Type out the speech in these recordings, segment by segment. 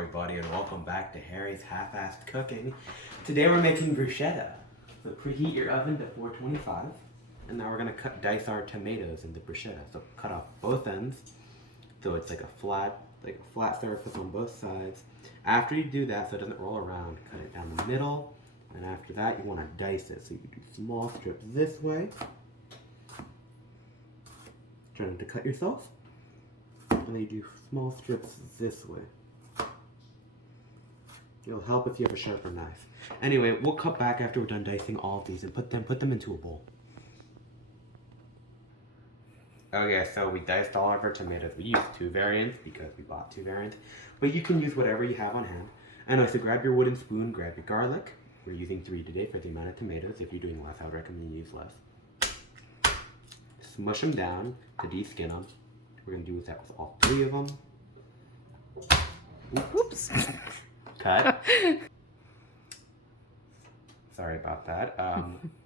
everybody, and welcome back to Harry's Half-Assed Cooking. Today we're making bruschetta. So preheat your oven to 425, and now we're gonna dice our tomatoes into bruschetta. So cut off both ends, so it's like a flat surface on both sides. After you do that, so it doesn't roll around, cut it down the middle, and after that you want to dice it. So you do small strips this way, trying to cut yourself, and then you do small strips this way. It'll help if you have a sharper knife. Anyway, we'll cut back after we're done dicing all of these and put them into a bowl. Okay, so we diced all of our tomatoes. We used 2 variants because we bought 2 variants, but you can use whatever you have on hand. And so grab your wooden spoon, grab your garlic. We're using 3 today for the amount of tomatoes. If you're doing less, I would recommend you use less. Smush them down to de-skin them. We're gonna do that with all 3 of them. Oops. Cut. Sorry about that.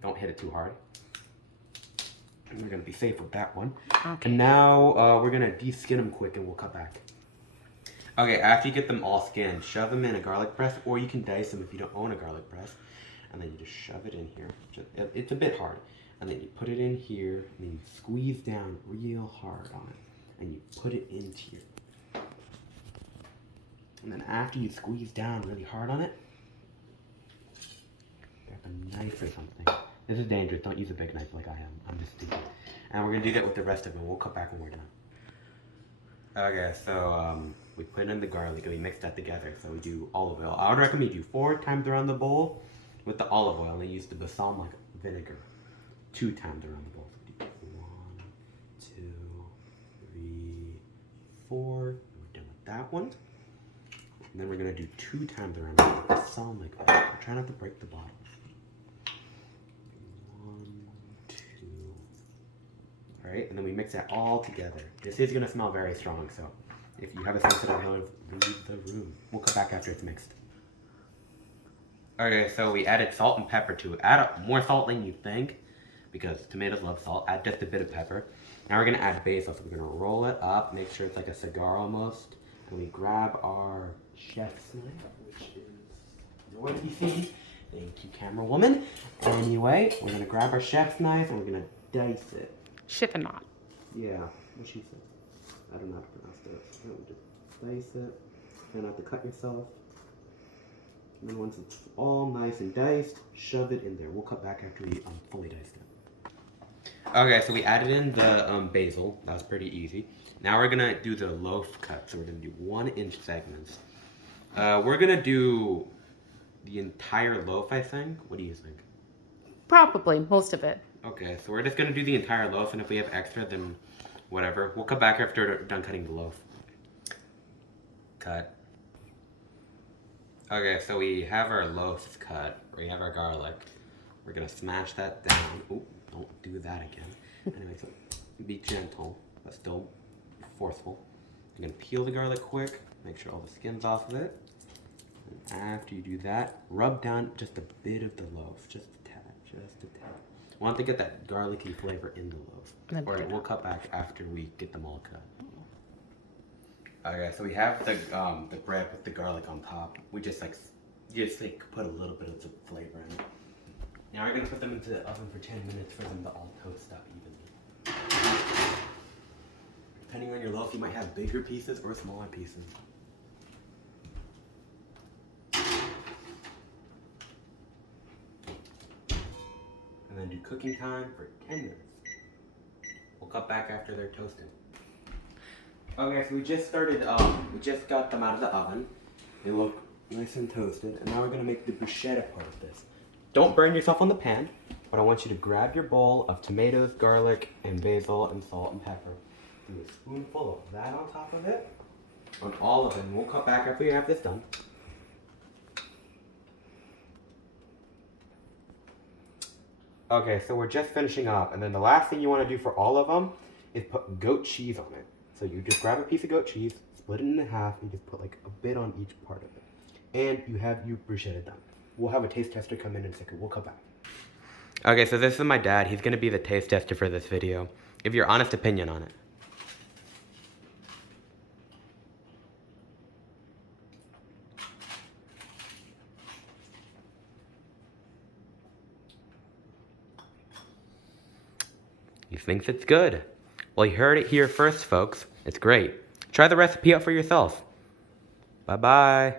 Don't hit it too hard. And we're gonna be safe with that one. Okay. And now we're gonna de-skin them quick and we'll cut back. Okay, after you get them all skinned, shove them in a garlic press, or you can dice them if you don't own a garlic press. And then you just shove it in here. It's a bit hard. And then you put it in here, and then you squeeze down real hard on it. And you put it into here. And then after you squeeze down really hard on it, grab a knife or something. This is dangerous. Don't use a big knife like I am. I'm just stupid. And we're going to do that with the rest of them. We'll cut back when we're done. Okay, so we put in the garlic and we mix that together. So we do olive oil. I would recommend you do 4 times around the bowl with the olive oil. And then use the balsamic vinegar 2 times around the bowl. So we do 1, 2, 3, 4. We're done with that one. And then we're going to do 2 times around the balsamic vinegar. Try not to break the bottle. 1, 2. Alright, and then we mix that all together. This is going to smell very strong, so if you have a sensitive nose, leave the room. We'll come back after it's mixed. Okay, so we added salt and pepper to it. Add more salt than you think, because tomatoes love salt. Add just a bit of pepper. Now we're going to add basil, so we're going to roll it up, make sure it's like a cigar almost. And we grab our chef's knife, which is what you see. Thank you, camera woman. Anyway, we're gonna grab our chef's knife and we're gonna dice it. Chiffonade. Yeah, what she said. I don't know how to pronounce that. So we just dice it. Try not to cut yourself. And then once it's all nice and diced, shove it in there. We'll cut back after we fully diced it. Okay, so we added in the basil. That was pretty easy. Now we're gonna do the loaf cut. So we're gonna do 1-inch segments. We're gonna do the entire loaf, I think. What do you think? Probably, most of it. Okay, so we're just gonna do the entire loaf, and if we have extra, then whatever. We'll cut back after we're done cutting the loaf. Cut. Okay, so we have our loaves cut. We have our garlic. We're gonna smash that down. Oh, don't do that again. Anyway, so be gentle, but still forceful. You're gonna peel the garlic quick, make sure all the skin's off of it. And after you do that, rub down just a bit of the loaf, just a tad. We want to get that garlicky flavor in the loaf. Alright, we'll cut back after we get them all cut. Okay, so we have the bread with the garlic on top. We just put a little bit of the flavor in it. Now we're gonna put them into the oven for 10 minutes for them to all toast up evenly. Depending on your loaf, you might have bigger pieces or smaller pieces. And then do cooking time for 10 minutes. We'll cut back after they're toasted. Okay, so we just got them out of the oven. They look nice and toasted. And now we're gonna make the bruschetta part of this. Don't burn yourself on the pan, but I want you to grab your bowl of tomatoes, garlic, and basil, and salt and pepper. Do a spoonful of that on top of it, on all of it, and we'll cut back after we have this done. Okay, so we're just finishing up, and then the last thing you want to do for all of them is put goat cheese on it. So you just grab a piece of goat cheese, split it in half, and just put like a bit on each part of it. And you have your bruschetta done. We'll have a taste tester come in a second. We'll come back. Okay, so this is my dad. He's going to be the taste tester for this video. Give your honest opinion on it. He thinks it's good. Well, you heard it here first, folks. It's great. Try the recipe out for yourself. Bye-bye.